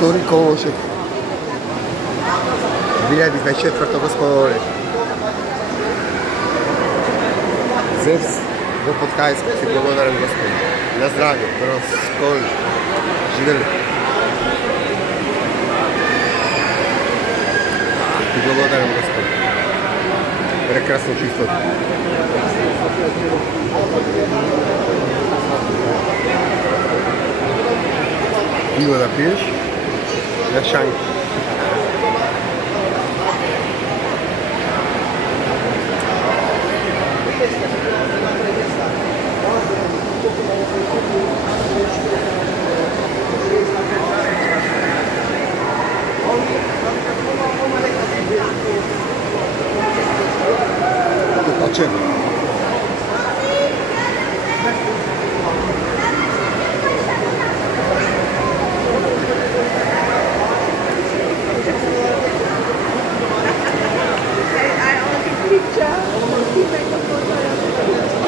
Toliko Ožek. Bilja 24. gospodine. Zevs do Podhajska, si благодарен gospodin. Na zdravlje, prvo skoli. Živjeli. Ti благодарен gospodin. Прекрасно чувство. Пиво да пиеш на шанки.